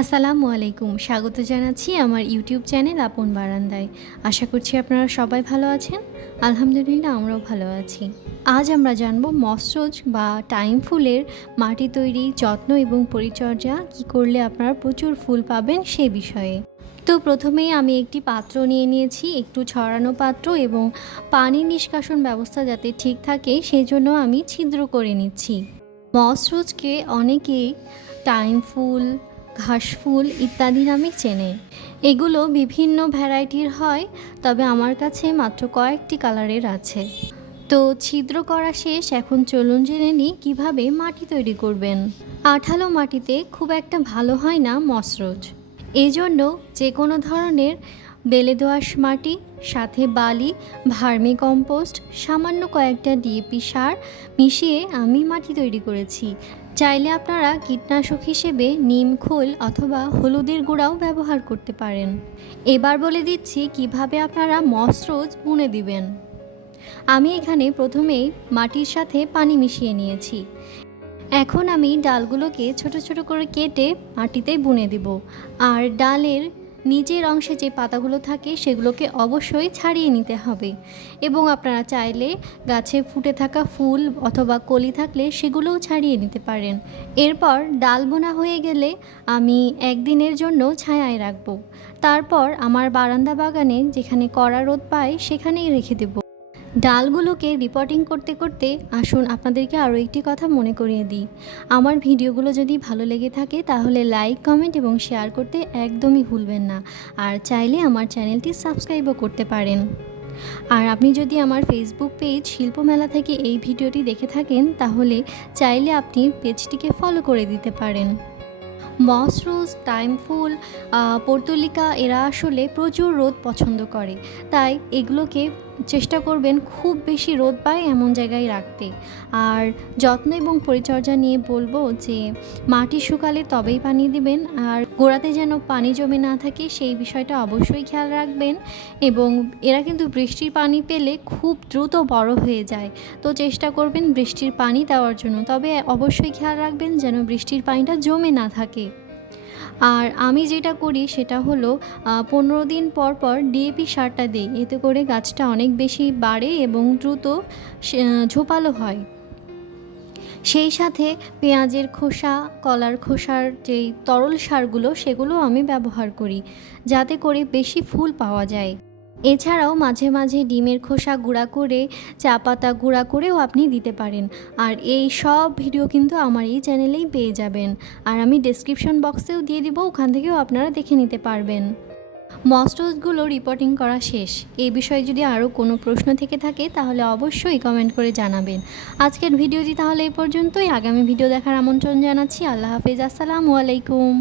আসসালামু আলাইকুম। স্বাগত জানাচ্ছি আমার ইউটিউব চ্যানেল আপন বারান্দায়। আশা করছি আপনারা সবাই ভালো আছেন। আলহামদুলিল্লাহ আমরাও ভালো আছি। আজ আমরা জানব মসরোজ বা টাইম ফুলের মাটি তৈরি, যত্ন এবং পরিচর্যা কী করলে আপনারা প্রচুর ফুল পাবেন সে বিষয়ে। তো প্রথমেই আমি একটি পাত্র নিয়ে নিয়েছি, একটু ছড়ানো পাত্র, এবং পানি নিষ্কাশন ব্যবস্থা যাতে ঠিক থাকে সেজন্য আমি ছিদ্র করে নিচ্ছি। মসরোজকে অনেকেই টাইম ফুল, ঘাসফুল ইত্যাদি নামে চেনে। এগুলো বিভিন্ন ভ্যারাইটির হয়, তবে আমার কাছে মাত্র কয়েকটি কালারের আছে। তো ছিদ্র করা শেষ, এখন চলুন জেনে নিই কীভাবে মাটি তৈরি করবেন। আঠালো মাটিতে খুব একটা ভালো হয় না মসরোজ, এজন্য যে কোনো ধরনের বেলে দোআঁশ মাটি, সাথে বালি, ভার্মি কম্পোস্ট, সামান্য কয়েকটা ডিএপি সার মিশিয়ে আমি মাটি তৈরি করেছি। চাইলে আপনারা কীটনাশক হিসেবে নিম খোল অথবা হলুদের গুঁড়াও ব্যবহার করতে পারেন। এবার বলে দিচ্ছি কিভাবে আপনারা মসরোজ বুনে দিবেন। আমি এখানে প্রথমেই মাটির সাথে পানি মিশিয়ে নিয়েছি। এখন আমি ডালগুলোকে ছোট ছোট করে কেটে মাটিতে বুনে দেব। আর ডালের নিচের অংশে যে পাতাগুলো থাকে সেগুলোকে অবশ্যই ছাড়িয়ে নিতে হবে, এবং আপনারা চাইলে গাছে ফুটে থাকা ফুল অথবা কলি থাকলে সেগুলোও ছাড়িয়ে নিতে পারেন। এরপর ডাল বোনা হয়ে গেলে আমি একদিনের জন্য ছায়ায় রাখবো। তারপর আমার বারান্দা বাগানে যেখানে কড়া রোদ পায় সেখানেই রেখে দেব। ডালগুলোকে রিপোর্টিং করতে করতে আসুন আপনাদেরকে আরও একটি কথা মনে করিয়ে দিই। আমার ভিডিওগুলো যদি ভালো লেগে থাকে তাহলে লাইক, কমেন্ট এবং শেয়ার করতে একদমই ভুলবেন না। আর চাইলে আমার চ্যানেলটি সাবস্ক্রাইবও করতে পারেন। আর আপনি যদি আমার ফেসবুক পেজ শিল্পমেলা থেকে এই ভিডিওটি দেখে থাকেন তাহলে চাইলে আপনি পেজটিকে ফলো করে দিতে পারেন। মসরোজ, টাইম ফুল, পর্তুলিকা এরা আসলে প্রচুর রোদ পছন্দ করে, তাই এগুলোকে চেষ্টা করবেন খুব বেশি রোদ পায় এমন জায়গায় রাখতে। আর যত্ন এবং পরিচর্যা নিয়ে বলবো যে মাটি শুকালে তবেই পানি দিবেন, আর গোড়াতে যেন পানি জমে না থাকে সেই বিষয়টা অবশ্যই খেয়াল রাখবেন। এবং এরা কিন্তু বৃষ্টির পানি পেলে খুব দ্রুত বড় হয়ে যায়, তো চেষ্টা করবেন বৃষ্টির পানি দেওয়ার জন্য, তবে অবশ্যই খেয়াল রাখবেন যেন বৃষ্টির পানিটা জমে না থাকে। আর আমি যেটা করি সেটা হলো 15 দিন পর পর ডিএপি সারটা দিই, এতে করে গাছটা অনেক বেশি বাড়ে এবং দ্রুত ঝোপালো হয়। সেই সাথে পেঁয়াজের খোসা, কলার খোসার যেই তরল সারগুলো সেগুলো আমি ব্যবহার করি, যাতে করে বেশি ফুল পাওয়া যায়। এছাড়াও মাঝে মাঝে ডিমের খোসা গুঁড়া করে, চা পাতা গুঁড়া করেও আপনি দিতে পারেন। আর এই সব ভিডিও কিন্তু আমার এই চ্যানেলেই পেয়ে যাবেন, আর আমি ডেসক্রিপশন বক্সেও দিয়ে দিব, ওখান থেকেও আপনারা দেখে নিতে পারবেন। মসরোজগুলো রিপোর্টিং করা শেষ। এই বিষয়ে যদি আরও কোনো প্রশ্ন থেকে থাকে তাহলে অবশ্যই কমেন্ট করে জানাবেন। আজকের ভিডিওটি তাহলে এই পর্যন্তই। আগামী ভিডিও দেখার আমন্ত্রণ জানাচ্ছি। আল্লাহ হাফেজ। আসসালামু আলাইকুম।